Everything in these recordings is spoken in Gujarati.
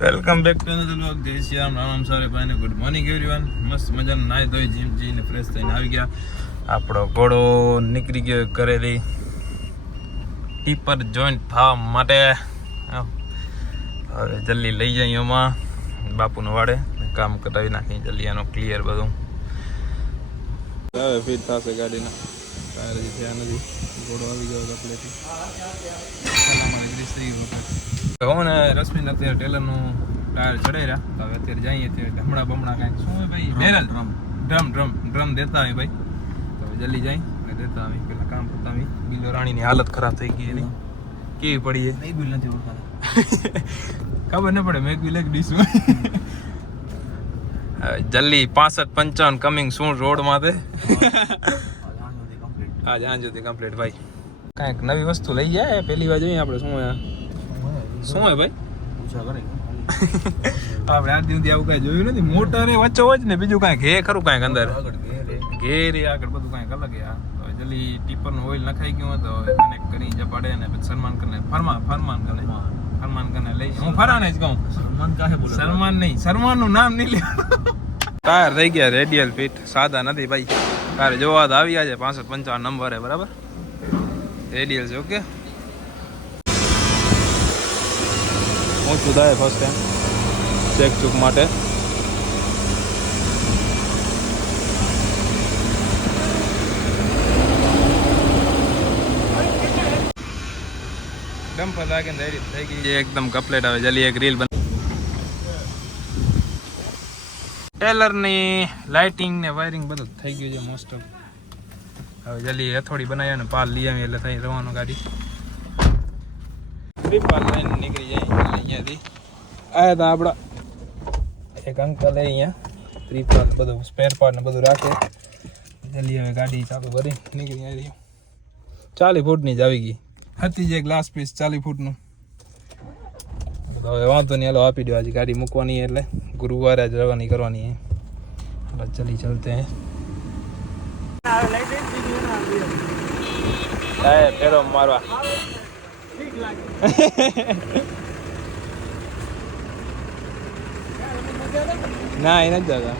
Welcome back to another vlog. જય શ્રી રામ, રામ સારે ભાઈને ગુડ મોર્નિંગ એવરીવન. મસ્ત મજાનું નાહી ધોઈ જીમ જઈને ફ્રેશ થઈને આવી ગયા. આપણો ઘોડો નીકળી ગયો ઘરેથી ટીપર જોઈન્ટ થવા માટે. હવે જલ્દી લઈ જઈએ એમાં બાપુનો વાડે કામ કરાવી નાખી જલ્દી એનો ક્લિયર બધું. હવે ફિટ થશે ગાડીના ટાયર જે થયા નથી. ઘોડો આવી ગયો કપલેથી કહું ને રશ્મિન અત્યારે ટેલરનું ટાયર ચડાઈ રહ્યા. તો હવે અત્યારે જઈએ ત્યારે ઢમણા બમણા કાંઈક શું હોય ભાઈ બેરલ ડ્રમ દેતા હોય ભાઈ. તો હવે જલ્દી જાય ને દેતા આવી પેલા કામ પતાવી. બિલો રાણીની હાલત ખરાબ થઈ ગઈ એની કેવી પડી છે બિલ નથી ઓળખાતા ખબર ન પડે મેં બિલ એક ડીશ જલ્દી 65-55 કમિંગ શું રોડ માં હા જાન સુધી કમ્પ્લીટ ભાઈ. કાંઈક નવી વસ્તુ લઈ જાય પહેલી વાર જોઈએ આપણે. શું હે ભાઈ આપણે આજ સુધી આવું કઈ જોયું નથી. મોટર વચ્ચે હોય ને બીજું કાંઈક હે ખરું કાંઈક અંદર ઘેર આગળ બધું કાંઈક અલગ હે. જલ્દી ટીપરનું ઓઇલ નખાઈ ગયું તો કનેક્ટ કરી જપાડે ને પછી સલમાન કરીને ફરમાન કરીને લઈ. હું ફરાને જ કહું સલમાન નહીં, સલમાનનું નામ નહીં લે. ટાયર થઈ ગયા રેડિયલ ફિટ, સાદા નથી ભાઈ. તારે જોવા તો આવી ગયા છે 65-55 નંબર હે બરાબર. રેડિયલ છે ઓકે. પહોંચું થાય ફર્સ્ટ ટાઈમ ચેક ચૂક માટે. ડમ્પર લાગે ને રેડી થઈ ગઈ એકદમ કમ્પ્લીટ. આવે જલ્દી એક રીલ બની ટેલરની લાઇટિંગ ને વાયરિંગ બધું થઈ ગયું છે મોસ્ટ ઓફ. હવે જલ્દી હથોડી બનાવ્યા ને પાલ લઈ આવી એટલે થઈ રવાનું ગાડી. પાલ લઈને નીકળી જાય અહીંયાથી. આવ્યા હતા આપણા એક અંકલ અહીંયા ત્રિપાલ બધું સ્પેર પાર્ટ ને બધું રાખે. જલ્દી હવે ગાડી ચાલુ કરી નીકળી આવી. 40 ફૂટની જ આવી ગઈ હતી જે ગ્લાસ પીસ 40 ફૂટનું. તો હવે વાંધો નહીં હાલો આપી દો. આજે ગાડી મૂકવાની એટલે ગુરુવારે જ રવાની કરવાની. ચલી ચલતે હે ફેરો મારવા. ના એ નથી જતા.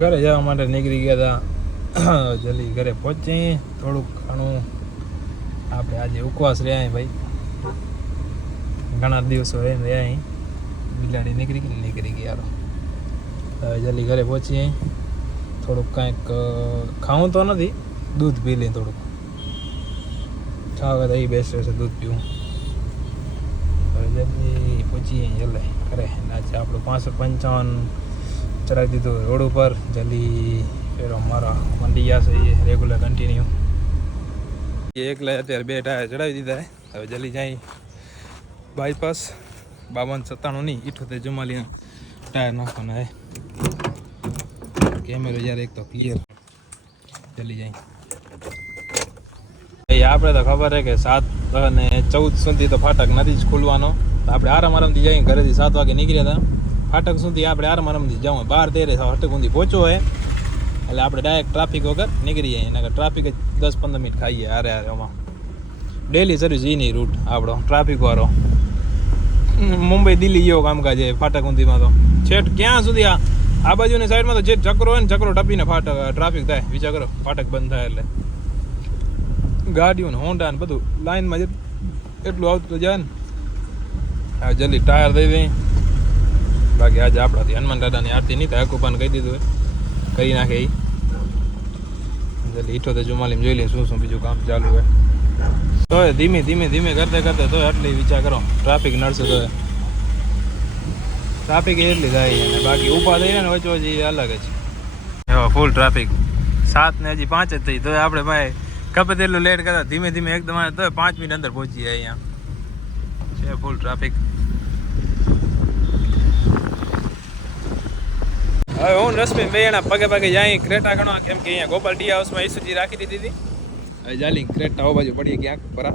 ઘરે જવા માટે નીકળી ગયા હતા. જલ્દી ઘરે પહોંચી. થોડુંક ઘણું આપણે આજે ઉપવાસ રહ્યા ભાઈ. ઘણા દિવસો રહીને રહ્યા અહીં. બિલાડી નીકળી ગઈ યાર. હવે જલ્દી ઘરે પહોંચીએ. થોડુંક કાંઈક ખાવું તો નથી, દૂધ પી લઈએ થોડુંક. ખાવા તો એ બેસ્ટ રહેશે દૂધ પીવું. હવે જલ્દી પહોંચીએ જલ્દી ઘરે. આજે આપણું 65-55 ચડાવી દીધું રોડ ઉપર. જલ્દી ફેરો મારા મંડી જશે એ રેગ્યુલર કન્ટિન્યુ. એકલા અત્યારે 2 ટાયર ચડાવી દીધા. હવે જલ્દી જાય બાયપાસ 52-97 નહીં 78-44 ટાયર નાખવાના હે. કેમેરો યાર એક તો ક્લિયર. જલ્દી જાય ભાઈ. આપણે તો ખબર છે કે 7 અને 14 સુધી તો ફાટક નથી જ ખુલવાનો. આપણે આરામથી જઈએ. ઘરેથી 7 વાગે નીકળ્યા હતા. ફાટક સુધી આપણે આરામથી જવું. 12-13 ફાટક સુધી પહોંચવો હોય એટલે આપણે ડાયરેક્ટ ટ્રાફિક વગર નીકળી જઈએ. એના ટ્રાફિક જ 10-15 મિનિટ ખાઈએ હારે એમાં. ડેલી સર્વિસ એ નહીં રૂટ આપણો ટ્રાફિક વાળો. મુંબઈ દિલ્હી જેવો કામકાજ છે ફાટક ઊંધીમાં તો. છેટ ક્યાં સુધી આ બાજુની સાઈડમાં તો જે ચક્રો હોય ને ચક્રો ટપીને ફાટક ટ્રાફિક થાય. વિચાર કરો ફાટક બંધ થાય એટલે ગાડીઓ ને હોન્ડા ને બધું લાઈનમાં એટલું આવતું જાય ને. હવે જલ્દી ટાયર દઈ દઈ. બાકી આજે આપણાથી હનુમાન દાદાની આરતી નહીં થાય. અકુપાને કહી દીધું હોય કરી નાખે એ. જલ્દી 78-44 જોઈ લઈએ શું બીજું કામ ચાલુ હોય. તો ધીમે કરતે તો એટલી વિચાર કરો ટ્રાફિક નડશે તો ટ્રાફિક એટલી થાય. અને બાકી ઊભા થઈ ને વચ્ચે વચ્ચે અલગ જ એવો ફૂલ ટ્રાફિક. 7 ને હજી 5 જ થઈ તો આપણે ભાઈ ખબર એટલું લેટ કરતા ધીમે એકદમ આવે તો 5 મિનિટ અંદર પહોંચી જાય. અહીંયા છે ફૂલ ટ્રાફિક. હવે હું રશ્મિન બે એના પગે જાય ક્રેટા ગણવા. કેમ કે અહીંયા ગોપાલ ટી હાઉસમાં ઈસુજી રાખી દીધી હતી. હવે જાલી ક્રેટા ઓ બાજુ પડીએ ક્યાંક પરા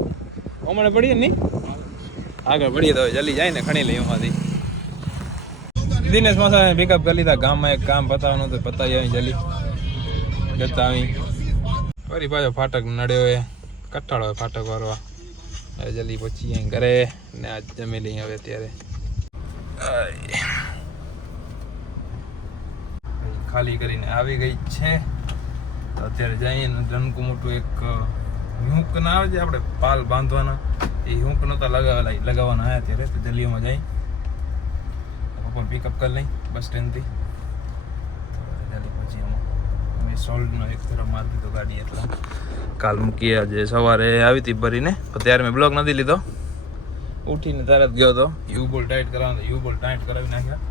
હમણાં પડીએ નહીં આગળ પડીએ તો જલ્દી જાય ને ખણી લઈએ એમાંથી. દિનેશ માસા પિકઅપ કરી લીધા. ગામમાં એક કામ પતાવવાનું તો પતાવી આવી જલ્દી. જતા આવી ફરી પાછો ફાટક નડ્યો એ કટાળો ફાટક વાળવા હવે જલ્દી પછી અહીં ઘરે ને આજ જમી લઈ હવે અત્યારે ખાલી કરીને આવી ગઈ છે તો અત્યારે જઈએ જનકું મોટું એક હૂંક ના આવે છે આપણે પાલ બાંધવાના એ હૂંક નહોતા લગાવવાના આવ્યા અત્યારે તો જલ્દીમાં જઈ પણ પિકઅપ કરી લઈ બસ સ્ટેન્ડથી જલ્દી પછી અમે સોલ્ટનો એક તરફ મારી દીધો ગાડી એટલા કાલ મૂકી આજે સવારે આવી હતી ભરીને તો ત્યારે મેં બ્લોક નથી લીધો ઉઠીને તરત ગયો હતો યુબોલ ટાઈટ કરાવવાનો યુબોલ ટાઈટ કરાવી નાખ્યા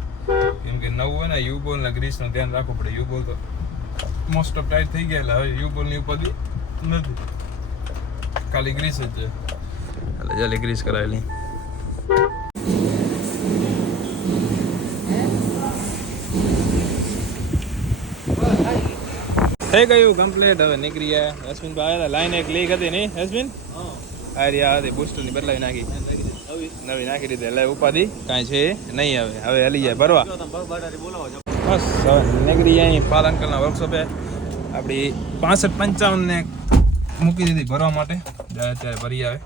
કેમ કે નવું હોય ને યુબોલ ને ગ્રીસનું ધ્યાન રાખવું પડે યુબોલ તો મોસ્ટ ઓફ ટાઈટ થઈ ગયા હવે યુબોલની ઉપાધિ નથી ખાલી ગ્રીસ જ છે એટલે જલ્દી ગ્રીસ કરાવેલી થઈ ગયું કમ્પ્લીટ હવે નીકળી ગયા અશ્વિન ભાઈ આવ્યા લાઈન એક લીક હતી નહીં અશ્વિન આ હતી બુસ્ટરની બદલાવી નાખી નવી નાખી દીધી એટલે ઉપાધિ કાંઈ છે નહીં હવે હલી જાય ભરવા બસ હવે નીકળી જાય પાલ અંકલના વર્કશોપે આપણી 65-55 ને મૂકી દીધી ભરવા માટે અત્યારે ભરી આવે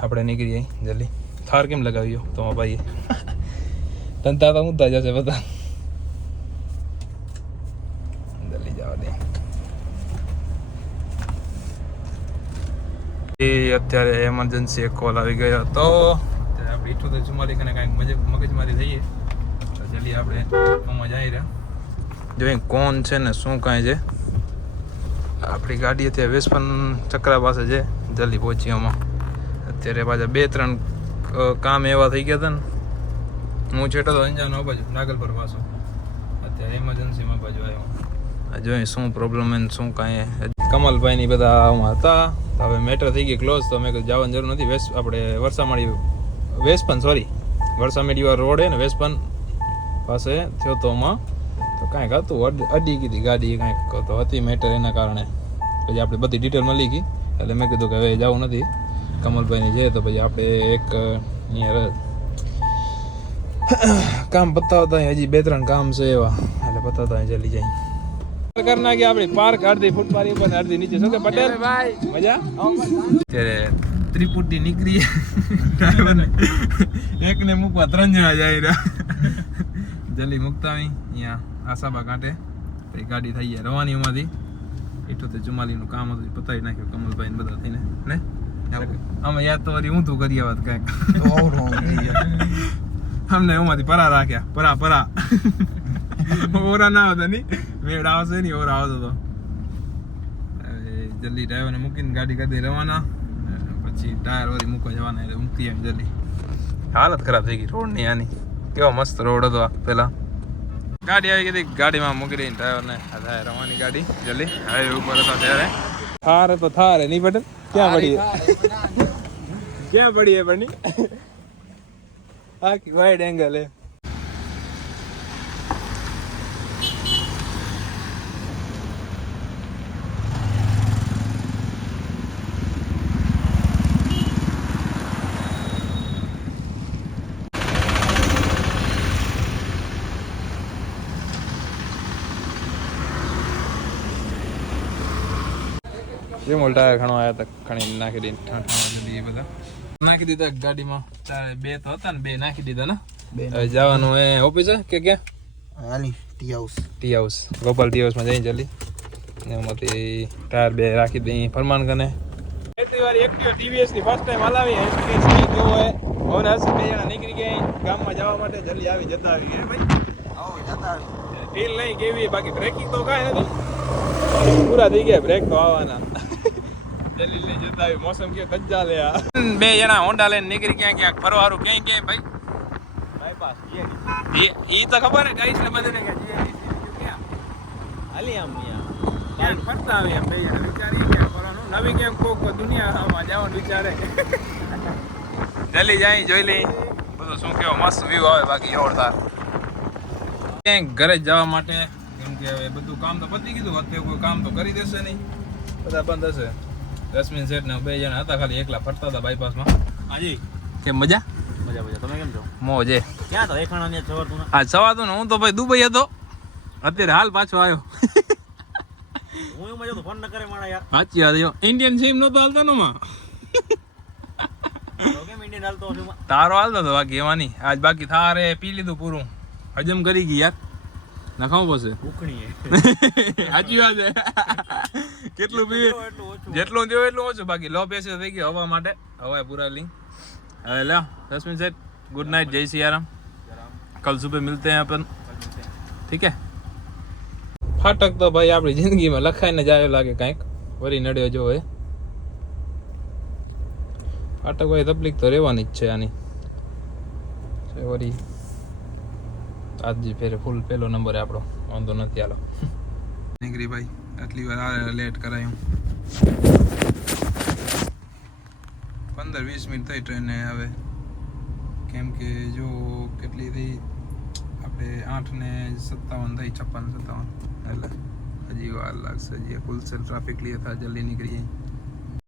આપણે નીકળી જાય જલ્દી થાર કેમ લગાવ્યો તમારા ભાઈએ ધંધા તો ઊંધા જશે બધા જલ્દી જવા દે અત્યારે એમરજન્સી એક કોલ આવી ગયો હતો અત્યારે આપણે 78 કને કાંઈક મગજમારી થઈએ તો જલ્દી આપણે આમાં જઈ રહ્યા જોઈએ કોણ છે ને શું કાંઈ છે આપણી ગાડી અત્યારે વેસ્પન ચકરા પાસે છે જલ્દી પહોંચી આમાં અત્યારે પાછા 2-3 કામ એવા થઈ ગયા હતા ને હું છેટો તો અંજાનો બાજુ નાગલ પર પાછો અત્યારે એમરજન્સીમાં બાજુ આવ્યો જોઈએ શું પ્રોબ્લેમ એને શું કાંઈ કમલભાઈની બધા આમાં હતા હવે મેટર થઈ ગઈ ક્લોઝ તો મેં કીધું જવાની જરૂર નથી આપણે વરસામાળી વેસ્પન વરસામેડી રોડ હે ને વેસ્પન પાસે થયો તો આમાં તો કાંઈક હતું અડી ગઈ હતી ગાડી કાંઈક તો હતી મેટર એના કારણે પછી આપણે બધી ડિટેલમાં લીધી એટલે મેં કીધું કે હવે જવું નથી કમલભાઈની છે તો પછી આપણે એક અહીંયા કામ બતાવતા હજી 2-3 કામ છે એવા એટલે બતાવતા જલ્દી જાય કરી નાખી આપણી પાર્ક અડધી ફૂટ મારી ઉપર અડધી નીચે શું કે પટેલ ભાઈ મજા અત્યારે ત્રિપુટી નીકળી એકને મૂકવા 3 જણા જાય રહ્યા જલ્દી મૂકતા આવી અહીંયા આસાબા કાંઠે પછી ગાડી થઈ જાય રવાની એમાંથી 78-44 નું કામ હતું પતાવી નાખ્યું કમલભાઈ ને બધા થઈને ને આમાં યાદ તો વળી ઊંધું કરી આવત કાંઈક અમને એમાંથી પરા રાખ્યા પરા ઓરા ના આવતા નહીં મેળ આવશે નહીં ઓરા આવતો તો જલ્દી ડ્રાઈવરને મૂકીને ગાડી કરી રવાના પછી ટાયર વળી મૂકવા જવાના એટલે મૂકી એમ જલ્દી હાલત ખરાબ થઈ ગઈ રોડની આની કેવો મસ્ત રોડ હતો પેલા ગાડી આવી ગઈ ગાડીમાં મૂકી દઈને ડ્રાઈવરને થાય રવાની ગાડી જલ્દી હાઈવે ઉપર હતા ત્યારે થાર તો થાર નહીં પટેલ ક્યાં પડી ક્યાં પડી એ પણ આખી વાઇડ એંગલ હે જે મોટા ઘણો આવ્યા હતા ખણી નાખી દઈને ઠાઠા એ બધા નાખી દીધા ગાડીમાં 2 તો હતા ને 2 નાખી દીધા ને હવે જવાનું એ ઓફિસ કે ક્યાં હાલી ટી હાઉસ ગોપાલ ટી હાઉસમાં જઈને જલ્દી એમાંથી ટાયર 2 રાખી દઈ ફરમાન કને એટલી વાર એક્ટિવા ટીવીએસ ની ફર્સ્ટ ટાઈમ હલાવી એક્સપીરિયન્સ નહીં કેવો હોય હવે હશે 2 જણા નીકળી ગયા ગામમાં જવા માટે જલ્દી આવી જતા આવી હે ભાઈ આવો જતા આવી ઢીલ નહીં કેવી બાકી બ્રેકિંગ તો કાંઈ નથી પૂરા થઈ ગયા બ્રેક તો આવવાના જલ્દી લઈ જતા આવી મોસમ કે ગંજા લે આ 2 જણા હોન્ડા લઈને નીકળી ક્યાંક ફરવાનું ક્યાંય ભાઈ બાયપાસ ઈ તો ખબર હે ગાઈસ ને બધાને કે ક્યાં હાલી આમ ક્યાં ફરતા આવે એમ 2 જણા વિચારી કે ફરવાનું નવી કેમ કોક દુનિયામાં જવાનું વિચારે જલ્દી જાય જોઈ લઈ બધું શું કેવો મસ્ત વ્યૂ આવે બાકી જોરદાર ક્યાંક ઘરે જવા માટે કેમ કે હવે બધું કામ તો પતી ગયું અત્યારે કોઈ કામ તો કરી દેશે નહીં બધા બંધ હશે રશ્મિન શેઠ ને 2 જણા હતા ખાલી એકલા ફરતા હતા બાયપાસમાં હાજી કેમ મજા તમે કેમ છો મોજે ક્યાં તો એખાણા ને સવારતું આ સવારતું ને હું તો ભાઈ દુબઈ હતો અત્યારે હાલ પાછો આવ્યો હું એમાં જો તો ફોન ન કરે મારા યાર સાચી વાત છે. ઇન્ડિયન સિમ નતો હાલતો ને માં તો કેમ ઇન્ડિયન હાલતો હશે એમાં? તારો હાલતો હતો બાકી એમાં નહીં. આજ બાકી થારે પી લીધું પૂરું, હજમ કરી ગઈ યાર, નખાવું પડશે. ભૂખણી હે સાચી વાત છે. કેટલું પીવે એટલું ઓછું જેટલું દેવો એટલું ઓછું. બાકી લો પ્રેશર થઈ ગયો હવા માટે, હવા પૂરા લી. હવે લો રશ્મિન સેठ, गुड नाइट, जय सिया राम. कल सुबह मिलते हैं अपन, ठीक है. ફાટક તો ભાઈ આપણી જિંદગીમાં લખાઈને જ આવ્યો લાગે કાંઈક, વરી નડ્યો જો હોય. ફાટક ભાઈ તકલીફ તો રહેવાની જ છે આની. વરી આજજી ફેરે ફૂલ પહેલો નંબર આપણો, વાંધો નથી. હાલો નીકળી ભાઈ, આટલી વાર લેટ કરાયું. 15-20 મિનિટ થઈ ટ્રેને હવે, કેમ કે જો કેટલી થઈ આપણે 8:57 થઈ, 56-57, એટલે હજી વાર લાગશે. હજી ફૂલ ટ્રાફિક ક્લિયર થાય, જલ્દી નીકળી જાય.